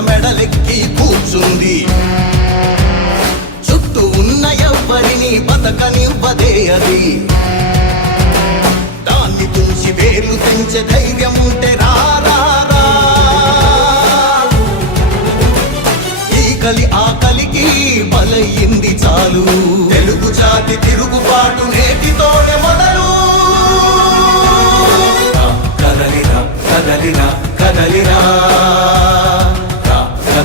మెడలెక్కి కూర్చుంది. చుట్టూ ఉన్న ఎవ్వరిని బతకనివ్వదే అది. దాన్ని తుంచి వేర్లు పెంచే ధైర్యం ఉంటే రారా ఆకలి ఆకలికి బలయింది చాలు. తెలుగు జాతి తిరుగుబాటు నేటితోనే మొదలు. కదలిరా కదలిరా కదలిరా.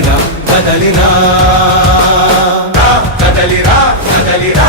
కదలినా కదలినా రా, కదలిరా కదలిరా.